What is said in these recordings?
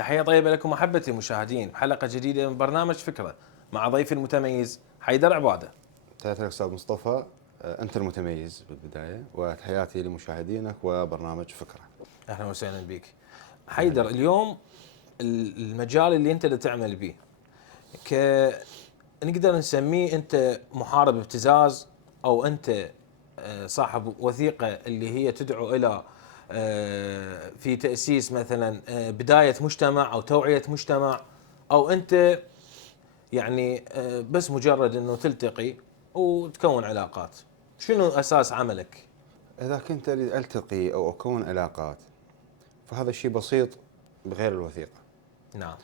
تحية طيبة لكم أحبتي المشاهدين بحلقة جديدة من برنامج فكرة مع ضيفي المتميز حيدر عبادة. تحياتي لك أستاذ مصطفى، أنت المتميز بالبداية، وتحياتي لمشاهدينك وبرنامج فكرة. أهلا وسهلا بك حيدر. اليوم المجال اللي أنت تعمل به نقدر نسميه أنت محارب ابتزاز، أو أنت صاحب وثيقة اللي هي تدعو إلى في تأسيس مثلا بداية مجتمع أو توعية مجتمع، أو أنت يعني بس مجرد أنه تلتقي وتكون علاقات. شنو أساس عملك؟ إذا كنت أريد ألتقي أو أكون علاقات فهذا الشيء بسيط بغير الوثيقة. نعم.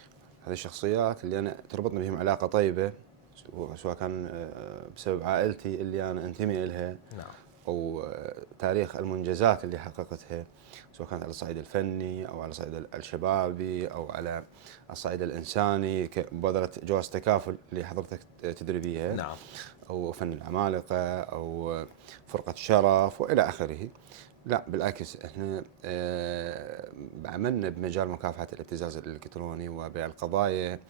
هذه الشخصيات اللي أنا تربطني بهم علاقة طيبة، سواء كان بسبب عائلتي اللي أنا أنتمي إلها، نعم. أو تاريخ المنجزات اللي حققتها، سواء كانت على الصعيد الفني أو على الصعيد الشبابي أو على الصعيد الإنساني كمبادرة جواز تكافل اللي حضرتك تدري بيها. نعم. أو فن العمالقة أو فرقة شرف وإلى آخره. لا بالعكس، احنا عملنا بمجال مكافحة الابتزاز الإلكتروني وبالقضايا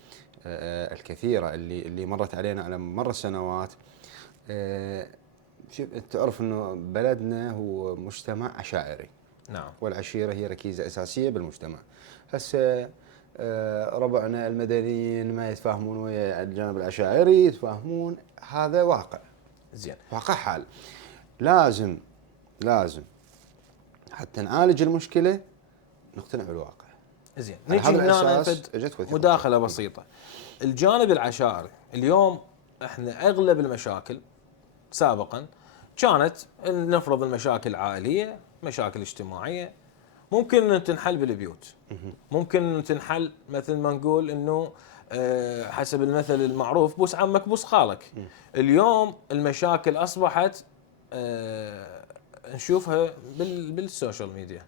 الكثيرة اللي مرت علينا على مر السنوات. شوف، تعرف انه بلدنا هو مجتمع عشائري. نعم. والعشيرة هي ركيزة أساسية بالمجتمع. هسه ربعنا المدنيين ما يتفاهمون ويا الجانب العشائري، يتفاهمون. هذا واقع، زين. واقع حال. لازم حتى نعالج المشكلة نقتنع بالواقع. زين، على نجي هذا هنا الأساس فد مداخلة بسيطة. الجانب العشائري اليوم احنا اغلب المشاكل سابقا كانت نفرض المشاكل عائلية، مشاكل اجتماعية، ممكن ان تنحل بالبيوت، ممكن ان تنحل مثل ما نقول انه حسب المثل المعروف بوس عمك بوس خالك. اليوم المشاكل اصبحت نشوفها بالسوشيال ميديا،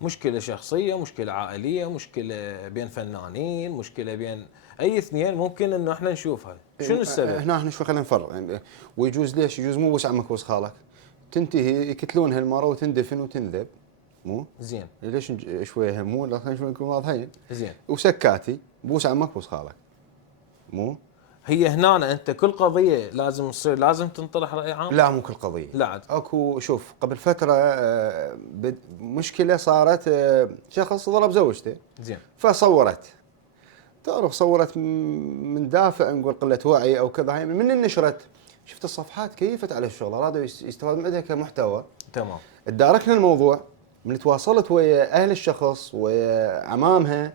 مشكلة شخصية، مشكلة عائلية، مشكلة بين فنانين، مشكلة بين اي اثنين، ممكن انه احنا نشوفها. شنو السبب؟ هنا شوي خلينا نفرق يعني. ويجوز ليش يجوز مو بوس عمك بوس خالك، تنتهي يقتلونها المرة وتندفن وتنذب. مو زين. ليش شوي مو، لا خلينا شوي نكون واضحين. زين. وسكاتي بوس عمك بوس خالك. مو هي هنا انت كل قضية لازم تصير لازم تنطرح رأي عام؟ لا، مو كل قضية. لا عاد. اكو، شوف، قبل فترة مشكلة صارت، شخص ضرب زوجته. زين. فصورت، تعرف، صورت من دافع نقول قلة وعي او كذا. هاي من النشرت، شفت الصفحات كيفت على الشغل، ارادوا يستفادوا منها كمحتوى. تمام. تداركنا الموضوع، من تواصلت ويا اهل الشخص ويا عمامها،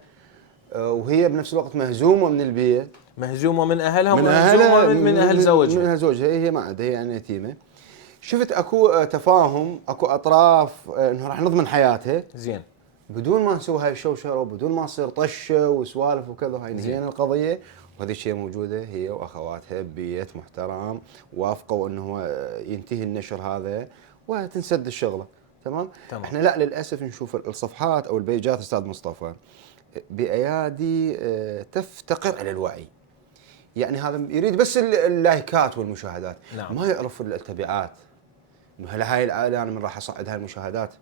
وهي بنفس الوقت مهزومة من البيت، مهزومة من اهلها من ومهزومة اهلها، من اهل زوجها. من اهل زوجها. هي ما عندها، هي يعني يتيمه. شفت اكو تفاهم، اكو اطراف انه راح نضمن حياتها زين. بدون ما نسوي هاي الشوشره وبدون ما تصير طشه وسوالف وكذا. هاي نهينا القضيه، وهذه الشيء موجوده هي واخواتها ببيت محترم، وافقوا انه ينتهي النشر هذا وتنسد الشغله. تمام. احنا لا، للاسف نشوف الصفحات او البيجات استاذ مصطفى بايادي تفتقر الى الوعي. يعني هذا يريد بس اللايكات والمشاهدات. نعم. ما يعرف التبعات، انه هل هاي الآلة انا من راح اصعد هاي المشاهدات.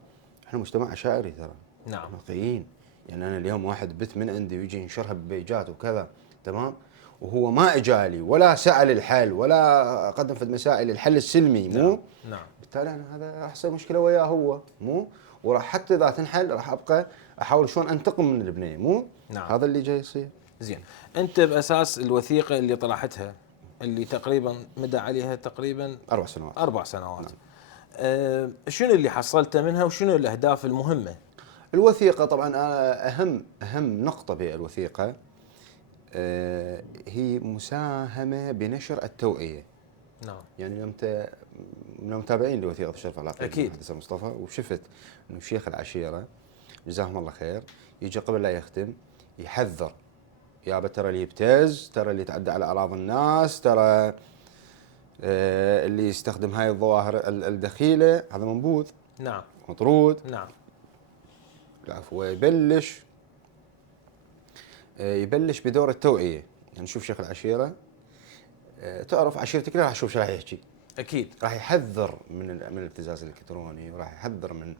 احنا مجتمع عشائري ترى. نعم. واقعيين. يعني انا اليوم واحد بث من عندي ويجي ينشرها ببيجات وكذا، تمام، وهو ما اجالي ولا سأل الحل ولا قدم في المسائل الحل السلمي. مو نعم. نعم. بالتالي انا هذا راح يصير مشكله وياه هو. مو وراح حتى اذا تنحل راح ابقى احاول شلون انتقم من البنيه. مو نعم. هذا اللي جاي يصير. زين، انت باساس الوثيقة اللي طرحتها اللي تقريبا مدى عليها تقريبا 4 سنوات. 4 سنوات. نعم. شنو اللي حصلته منها وشنو الاهداف المهمة؟ الوثيقة طبعا أهم نقطة بالوثيقة هي مساهمة بنشر التوعية. نعم. يعني من المتابعين لوثيقة الشرف العقيدي أكيد. المهندس مصطفى، وشفت إنه شيخ العشيرة جزاهم الله خير يجي قبل لا يختم يحذر: يابا ترى اللي يبتز، ترى اللي يتعدى على أراضي الناس، ترى اللي يستخدم هاي الظواهر الدخيلة هذا منبوذ. نعم. مطرود. نعم. العفو. يبلش بدور التوعية. يعني نشوف شيخ العشيرة، تعرف عشيرتك راح تشوف شو راح يحكي. اكيد. راح يحذر من الابتزاز الالكتروني، وراح يحذر من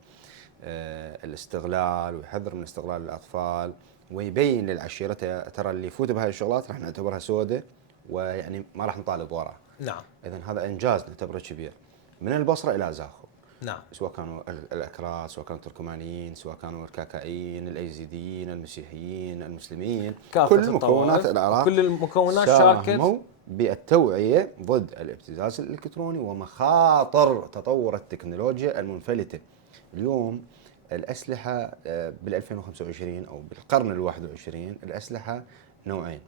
الاستغلال، ويحذر من استغلال الاطفال، ويبين للعشيرة ترى اللي يفوت بهاي الشغلات راح نعتبرها سودة، ويعني ما راح نطالب وراه. نعم. اذا هذا انجاز نعتبره كبير من البصره الى زاخو. نعم. سواء كانوا الاكراد، سواء كانوا التركمانيين، سواء كانوا الكاكائيين، الايزيديين، المسيحيين، المسلمين، كل مكونات العراق، كل المكونات ساهموا بالتوعيه ضد الابتزاز الالكتروني ومخاطر تطور التكنولوجيا المنفلته. اليوم الاسلحه بال 2025 او بالقرن ال 21 الاسلحه نوعين: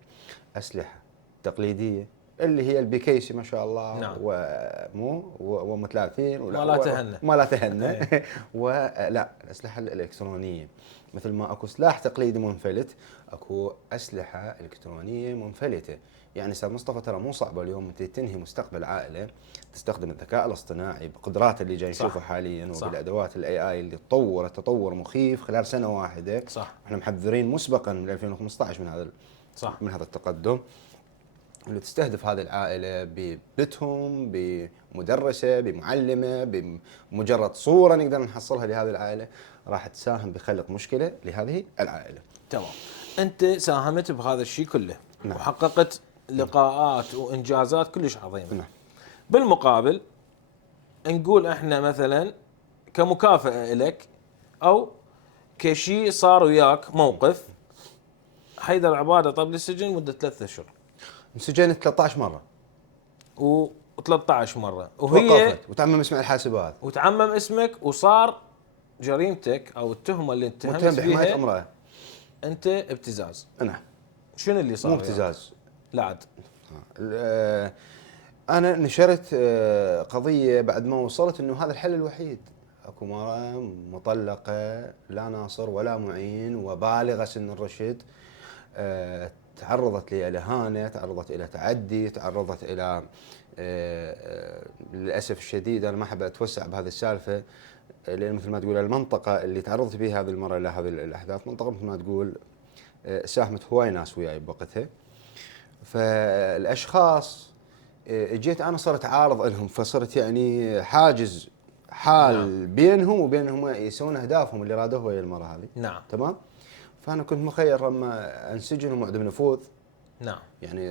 اسلحه تقليديه اللي هي البيكيسي ما شاء الله، نعم. وام 30 ما لا تهنى، ما لا تهنى ولا الاسلحه الالكترونيه. مثل ما اكو سلاح تقليدي منفلت، اكو اسلحه الكترونيه منفلته. يعني استاذ مصطفى ترى مو صعبه اليوم انت تنهي مستقبل عائله تستخدم الذكاء الاصطناعي بقدرات اللي جاي نشوفه حاليا، وبالادوات الاي اي اللي تطورت تطور مخيف خلال سنه واحده. صح. احنا محذرين مسبقا من 2015 من هذا، صح، من هذا التقدم، اللي تستهدف هذه العائله ببيتهم، بمدرسه، بمعلمه، بمجرد صوره نقدر نحصلها لهذه العائله، راح تساهم بخلق مشكله لهذه العائله. تمام. انت ساهمت بهذا الشيء كله. نعم. وحققت لقاءات وانجازات كلش عظيمه. نعم. بالمقابل نقول احنا مثلا كمكافاه لك او كشيء صار وياك موقف، حيدر عباده طب للسجن مده 3 اشهر انسجنت 13 مره و13 مره، وهي توقفت وتعمم اسم الحاسبات وتعمم اسمك، وصار جريمتك او التهمه اللي اتهمت متهم بحمايه فيها امراه. انت ابتزاز. نعم. شنو اللي صار؟ مو ابتزاز، لا عاد. انا نشرت قضيه بعد ما وصلت انه هذا الحل الوحيد. اكو مرأة مطلقه لا ناصر ولا معين وبالغه سن الرشد، تعرضت لإهانة، تعرضت إلى تعدي، تعرضت إلى للأسف الشديد أنا ما أحب أتوسع بهذه السالفة، لأن مثل ما تقول المنطقة اللي تعرضت فيها هذه المرة إلى هذه الأحداث منطقة مثل ما تقول ساهمت هواي ناس وياي بوقتها. فالأشخاص جيت أنا صرت عارض لهم، فصرت يعني حاجز حال نعم. بينهم وبين هم يسوون أهدافهم اللي رادوها ويا المرة هذه. نعم. تمام. فأنا كنت مخير لما انسجن ومعدم نفوذ. نعم. يعني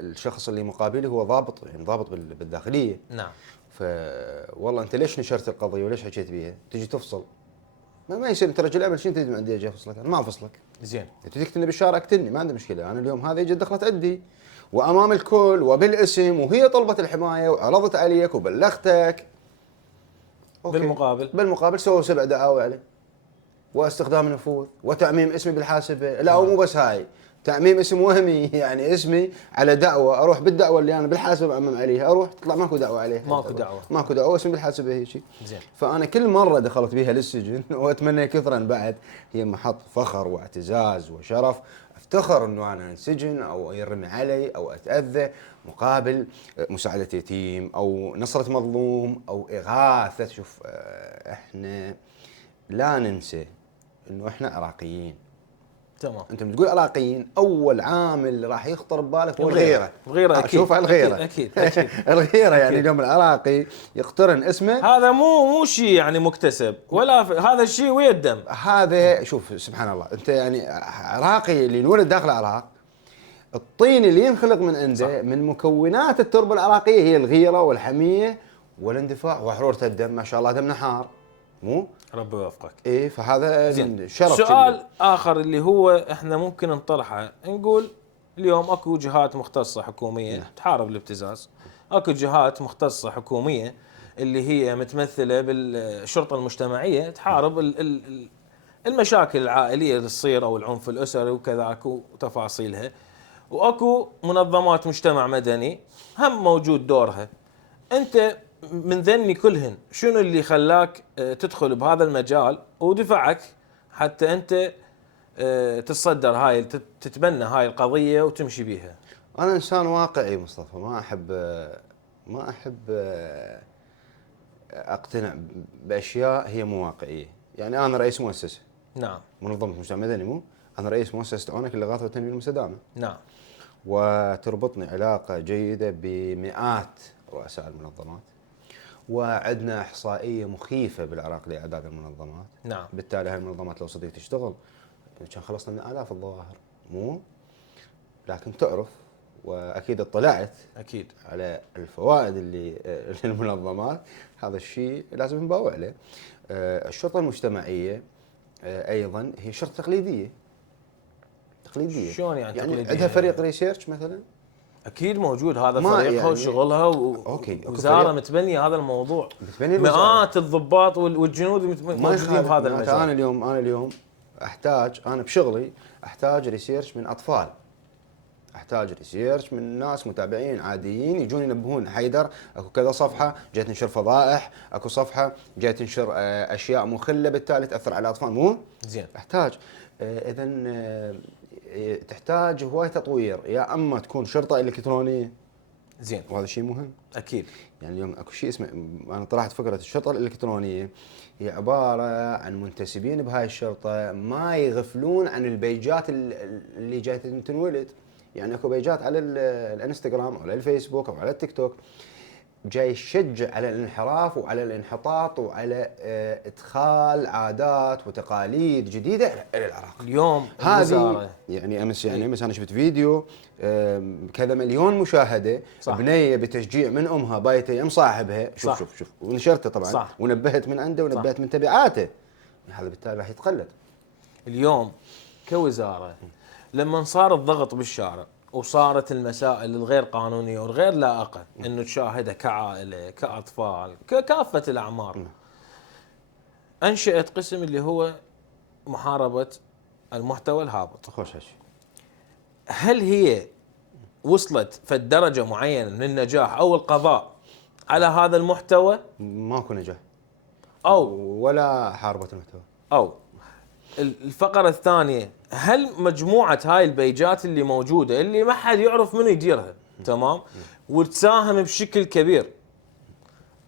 الشخص اللي مقابلي هو ضابط، يعني ضابط بالداخلية. نعم. والله أنت ليش نشرت القضية وليش حكيت بيها؟ تجي تفصل. ما يصير، أنت رجل أمل، شنو تريد من عندي أجي أفصلك؟ أنا ما أفصلك. زين. أنت تقتلني بالشارع اقتلني، ما عندي مشكلة. أنا اليوم هذه جد دخلت عندي وأمام الكل وبالاسم، وهي طلبت الحماية وعرضت عليك وبلغتك. أوكي. بالمقابل سووا 7 دعاوى عليه، واستخدام النفوذ وتعميم اسمي بالحاسبه. لا ومو بس هاي، تعميم اسم وهمي، يعني اسمي على دعوه، اروح بالدعوه اللي انا بالحاسبه امم عليها، اروح تطلع ماكو دعوه عليها. ماكو دعوه، اسمي بالحاسبه هيك. زين. فانا كل مره دخلت بها للسجن واتمنى كثرا بعد، هي محط فخر واعتزاز وشرف. افتخر انه انا انسجن او يرمي علي او اتاذى مقابل مساعده يتيم او نصره مظلوم او اغاثه. شوف احنا لا ننسى انه احنا عراقيين. تمام. انت بتقول عراقيين، اول عامل راح يخطر ببالك هو الغيره. الغيره اكيد. شوف الغيره اكيد. الغيره يعني اليوم العراقي يقترن اسمه، هذا مو شيء يعني مكتسب ولا هذا الشيء ويا الدم. هذا شوف سبحان الله، انت يعني عراقي اللي انولد داخل العراق، الطين اللي ينخلق من عنده من مكونات التربه العراقيه هي الغيره والحميه والاندفاع وحرورة الدم. ما شاء الله دمنا حار، مو ربي يوفقك. ايه. فهذا شرف. سؤال اخر اللي هو احنا ممكن نطرحه، نقول اليوم اكو جهات مختصه حكوميه تحارب الابتزاز، اكو جهات مختصه حكوميه اللي هي متمثله بالشرطه المجتمعيه تحارب المشاكل العائليه اللي تصير او العنف الاسري وكذاك وتفاصيلها، واكو منظمات مجتمع مدني هم موجود دورها. انت من ذني كلهن شنو اللي خلاك تدخل بهذا المجال ودفعك حتى انت تتصدر هاي، تتبنى هاي القضيه وتمشي بيها؟ انا انسان واقعي مصطفى، ما احب اقتنع باشياء هي مو واقعيه. يعني انا رئيس مؤسسه. نعم. منظمه مجتمع مدني، مو انا رئيس مؤسسه عونك للاغاثه والتنميه المستدامه. نعم. وتربطني علاقه جيده بمئات رؤساء المنظمات، وعندنا احصائيه مخيفه بالعراق لاعداد المنظمات. نعم. بالتالي هاي المنظمات لو صدق تشتغل كان خلصنا من آلاف الظواهر مو، لكن تعرف واكيد اطلعت اكيد على الفوائد اللي للمنظمات. هذا الشيء لازم نباوع له. الشرطه المجتمعيه ايضا هي شرطه تقليديه. شلون يعني تقليدية؟ عندها فريق ريسيرش مثلا. اكيد موجود هذا ما فريقها يعني وشغلها أوكي، ووزاره فريق. متبنيه هذا الموضوع، متبني الوزارة. مئات الضباط والجنود ما موجودين يخالف. بهذا معناته المجال. انا اليوم احتاج، انا بشغلي احتاج ريسيرش من اطفال، احتاج ريسيرش من ناس متابعين عاديين يجون ينبهون حيدر اكو كذا صفحه جاي تنشر فضائح، اكو صفحه جاي تنشر اشياء مخله بالتالي تاثر على الاطفال مو زين. احتاج اذا تحتاج هواي تطوير، يا اما تكون شرطه الكترونيه. زين. وهذا شيء مهم. اكيد. يعني اليوم اكو شيء اسمه، انا طرحت فكره الشرطه الالكترونيه، هي عباره عن منتسبين بهاي الشرطه ما يغفلون عن البيجات اللي جايه تنولد. يعني اكو بيجات على الانستغرام او على الفيسبوك او على التيك توك جاي يشجع على الانحراف وعلى الانحطاط وعلى ادخال عادات وتقاليد جديده الى العراق. اليوم هذه الوزاره يعني امس انا شفت فيديو كذا مليون مشاهده. صح. بنيه بتشجيع من امها بايته ام صاحبها. صح. شوف ونشرته طبعا. صح. ونبهت من عنده ونبهت صح. من تبعاته. هذا بالتالي راح يتقلد. اليوم كوزاره لما صار الضغط بالشارع وصارت المسائل الغير قانونيه والغير لائقه انه تشاهدها كعائله كاطفال ككافه الاعمار، انشئت قسم اللي هو محاربه المحتوى الهابط. خوش هالشيء. هل هي وصلت في درجه معينه من النجاح او القضاء على هذا المحتوى ماكو نجاح او ولا حاربه المحتوى. او الفقره الثانيه، هل مجموعه هاي البيجات اللي موجوده اللي ما حد يعرف منو يديرها تمام وتساهم بشكل كبير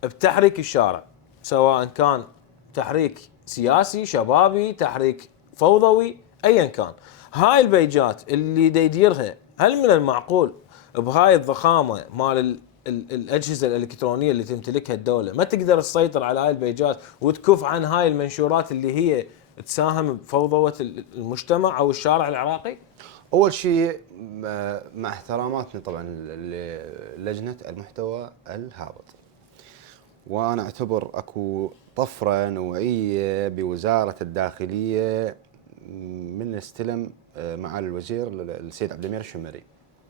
بتحريك الشارع، سواء كان تحريك سياسي شبابي تحريك فوضوي ايا كان، هاي البيجات اللي يديرها هل من المعقول بهاي الضخامه مال الاجهزه الالكترونيه اللي تمتلكها الدوله ما تقدر تسيطر على هاي البيجات وتكف عن هاي المنشورات اللي هي تساهم بفوضوه المجتمع او الشارع العراقي؟ اول شيء مع احتراماتنا طبعا لجنه المحتوى الهابط، وانا اعتبر اكو طفره نوعيه بوزاره الداخليه من استلم معالي الوزير السيد عبد الامير الشمري.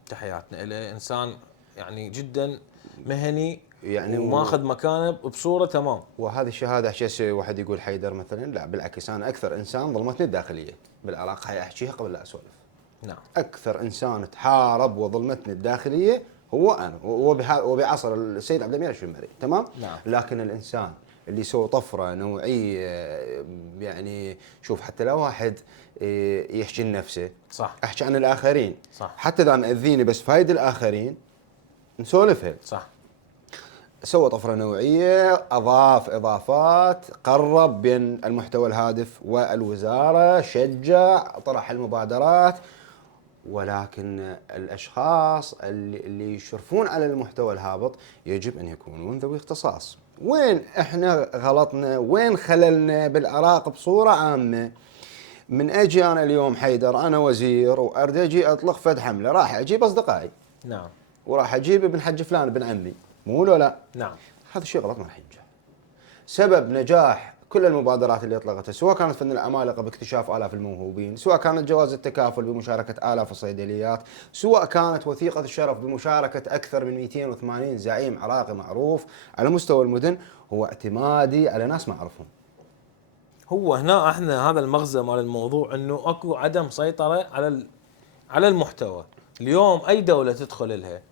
تحياتنا له، انسان يعني جدا مهني يعني وماخذ مكانه بصوره تمام. وهذه الشهاده عشان واحد يقول حيدر مثلا، لا بالعكس انا اكثر انسان ظلمتني الداخليه بالعراق، هاي احكيها قبل لا اسولف. نعم. اكثر انسان تحارب وظلمتني الداخليه هو انا وبعصر السيد عبد الامير الشمري، تمام؟ نعم. لكن الانسان اللي يسوي طفره نوعيه، يعني شوف حتى لو واحد يحكي لنفسه صح. احكي عن الاخرين، صح. حتى اذا مأذيني بس فايد الاخرين نسولفها. صح. سوى طفره نوعيه، اضاف اضافات، قرب بين المحتوى الهادف والوزاره، شجع، طرح المبادرات، ولكن الاشخاص اللي يشرفون على المحتوى الهابط يجب ان يكونون ذوي اختصاص. وين احنا غلطنا؟ وين خللنا بالعراق بصوره عامه؟ من اجي انا اليوم حيدر انا وزير واريد اجي اطلق فد حمله، راح اجيب اصدقائي. نعم. وراح اجيب ابن حج فلان ابن عمي، مو ولا لا؟ نعم. هذا الشيء غلط، ما راح ينجح. سبب نجاح كل المبادرات اللي اطلقتها، سواء كانت فن العمالقه باكتشاف الاف الموهوبين، سواء كانت جواز التكافل بمشاركه الاف الصيدليات، سواء كانت وثيقه الشرف بمشاركه اكثر من 280 زعيم عراقي معروف على مستوى المدن، هو اعتمادي على ناس ما اعرفهم. هو هنا احنا هذا المغزى مال الموضوع، انه اكو عدم سيطره على المحتوى. اليوم اي دوله تدخل لها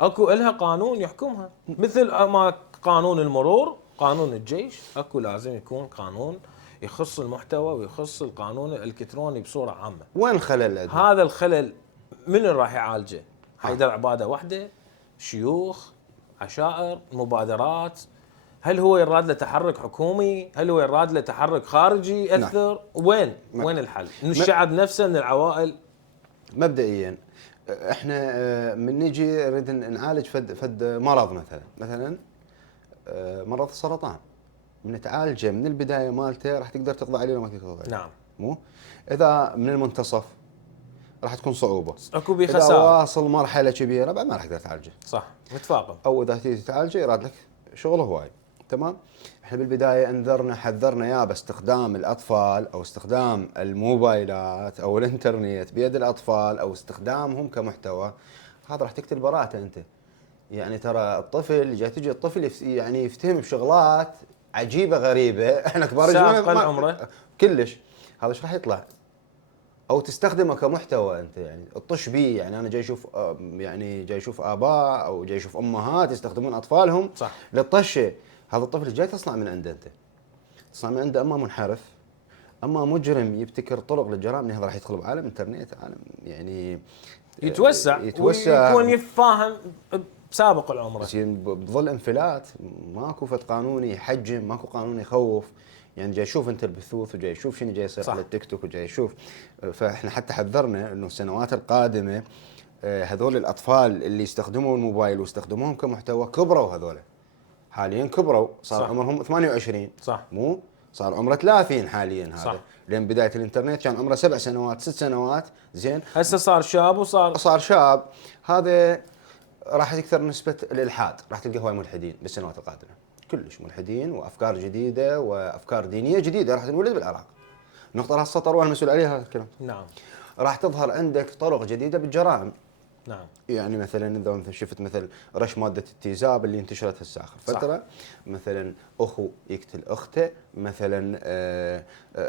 اكو لها قانون يحكمها، مثل ما قانون المرور قانون الجيش، اكو لازم يكون قانون يخص المحتوى ويخص القانون الالكتروني بصوره عامه. وين الخلل؟ هذا الخلل من راح يعالجه؟ حيدر عباده وحده؟ شيوخ؟ عشائر؟ مبادرات؟ هل هو يراد له تحرك حكومي؟ هل هو يراد له تحرك خارجي يأثر؟ وين الحل؟ من الشعب نفسه، من العوائل؟ مبدئيا احنا من نجي نريد نعالج فد مرض مثلا مرض السرطان، من تعالجه من البدايه مالته راح تقدر تقضي عليه ولا ما تقدر تقضي عليه. نعم. مو اذا من المنتصف راح تكون صعوبه، اكو بيه اذا خساره. واصل مرحله كبيره بعد ما راح تقدر تعالجه، صح، متفاقم. او اذا تيجي تعالجه يراد لك شغل هواي. تمام. احنا بالبدايه انذرنا حذرنا يا باستخدام الاطفال او استخدام الموبايلات او الانترنت بيد الاطفال او استخدامهم كمحتوى، هذا راح تقتل براءته انت. يعني ترى الطفل تجي الطفل يعني يفتهم بشغلات عجيبه غريبه احنا كبار سابقا لعمره كلش. هذا ايش راح يطلع؟ او تستخدمه كمحتوى انت، يعني تطش بيه. يعني انا جاي اشوف يعني جاي اشوف اباء او جاي اشوف امهات يستخدمون اطفالهم صح. للطشه. هذا الطفل جاي تصنع من عنده انت، تصنع من عنده اما منحرف اما مجرم يبتكر طرق للجرائم. هذا راح يدخل بعالم انترنت، عالم يعني يتوسع ويكون يفاهم بسابق العمر. بس بظل انفلات ماكو فد قانوني يحجم، ماكو قانون يخوف. يعني جاي يشوف انت البثوث وجاي يشوف شنو جاي يصير على التيك توك وجاي يشوف. فاحنا حتى حذرنا انه السنوات القادمه هذول الاطفال اللي يستخدموا الموبايل واستخدموهم كمحتوى كبروا. هذول حاليا كبروا، صار صح. عمرهم 28. صح. مو صار عمره 30 حاليا هذا. صح. لان بدايه الانترنت كان عمره 7 سنوات 6 سنوات. زين هسه صار شاب صار شاب. هذا راح تكثر نسبة الإلحاد، راح تلقى هواي ملحدين بالسنوات القادمة، كلش ملحدين وأفكار جديدة وأفكار دينية جديدة راح تنولد بالعراق. النقطة راح السطر وأنا مسؤول عليها هذا الكلام. نعم. راح تظهر عندك طرق جديدة بالجرائم. نعم. يعني مثلا اذا مثلا شفت مثل رش ماده التيزاب اللي انتشرت هسه اخر فتره. صح. مثلا اخو يقتل اخته، مثلا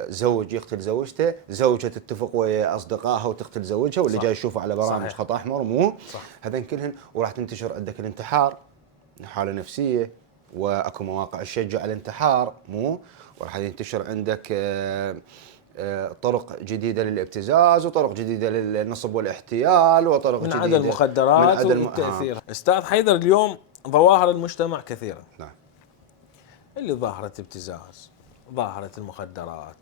زوج يقتل زوجته، زوجه تتفق ويا اصدقائها وتقتل زوجها، واللي جاي يشوفه على برامج خط احمر. مو صح. هذين كلهن. وراح تنتشر عندك الانتحار، حاله نفسيه، واكو مواقع تشجع على الانتحار. مو وراح ينتشر عندك طرق جديدة للابتزاز وطرق جديدة للنصب والاحتيال وطرق من جديدة عدم المخدرات من والتأثير. أستاذ حيدر، اليوم ظواهر المجتمع كثيرة. نعم. اللي ظاهرة ابتزاز، ظاهرة المخدرات،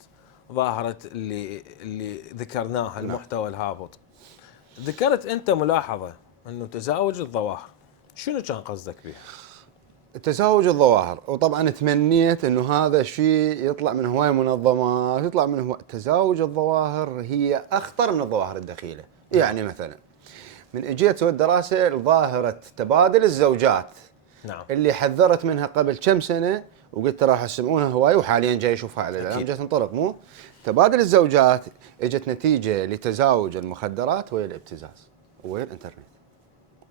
ظاهرة اللي ذكرناها المحتوى الهابط. ذكرت أنت ملاحظة أنه تزاوج الظواهر، شنو كان قصدك بها؟ تزاوج الظواهر، وطبعا تمنيت انه هذا الشيء يطلع من هواي منظمات، يطلع من هواي. تزاوج الظواهر هي اخطر من الظواهر الدخيله. يعني مثلا من اجيت سويت دراسه لظاهره تبادل الزوجات. نعم. اللي حذرت منها قبل كم سنه وقلت راح يسمعونها هواي، وحاليا جاي اشوفها على الاعلام جت تنطلق. مو تبادل الزوجات اجت نتيجه لتزاوج المخدرات ويا الابتزاز ويا الانترنت.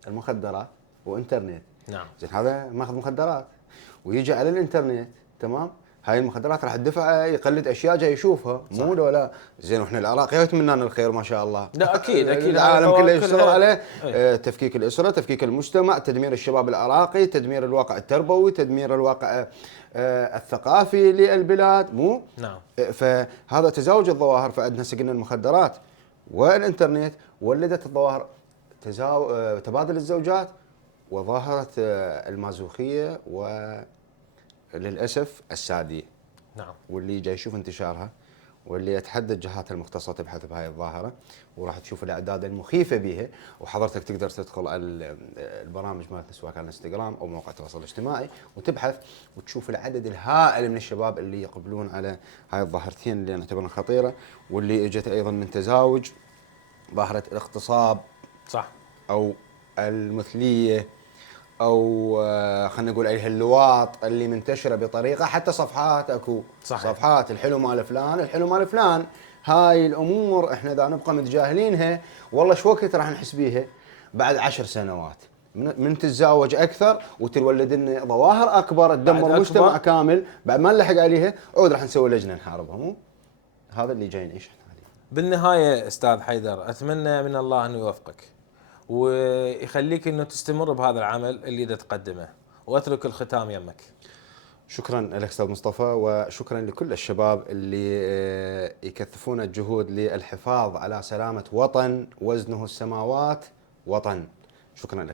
المخدرات وانترنت. نعم. زين هذا ماخذ مخدرات ويجي على الانترنت. تمام. هاي المخدرات راح تدفع يقلد اشياء جاي يشوفها. مو ولا زين. واحنا العراق يتمنى لنا الخير ما شاء الله. لا اكيد اكيد. العالم كله يشتغل عليه. تفكيك الاسره، تفكيك المجتمع، تدمير الشباب العراقي، تدمير الواقع التربوي، تدمير الواقع الثقافي للبلاد. مو نعم. فهذا تزاوج الظواهر. فعندنا قلنا المخدرات والانترنت ولدت الظواهر تبادل الزوجات وظاهرة المازوخية وللأسف السادية. نعم. واللي جاي يشوف انتشارها، واللي اتحدى الجهات المختصة تبحث بهاي الظاهرة، وراح تشوف الأعداد المخيفة بها. وحضرتك تقدر تدخل على البرامج مالتنا سواء كان انستغرام أو مواقع التواصل الاجتماعي وتبحث وتشوف العدد الهائل من الشباب اللي يقبلون على هاي الظاهرتين اللي نعتبرها خطيرة، واللي اجت أيضا من تزاوج ظاهرة الاغتصاب. صح. أو المثلية، او خلينا نقول عليها اللواط اللي منتشره بطريقه. حتى صفحات اكو. صحيح. صفحات الحلو مال فلان، الحلو مال فلان. هاي الامور احنا اذا نبقى متجاهلينها والله شو وقت راح نحس بيها؟ بعد 10 سنوات من تتزاوج اكثر وتولد لنا ظواهر اكبر تدمر مجتمع كامل. بعد ما نلحق عليها عود راح نسوي لجنه نحاربها. مو هذا اللي جاي نعيش احنا عليه. بالنهايه استاذ حيدر، اتمنى من الله انه يوفقك ويخليك انه تستمر بهذا العمل اللي تقدمه، واترك الختام يمك. شكرا لك استاذ مصطفى، وشكرا لكل الشباب اللي يكثفون الجهود للحفاظ على سلامة وطن وزنه السماوات وطن. شكرا لك.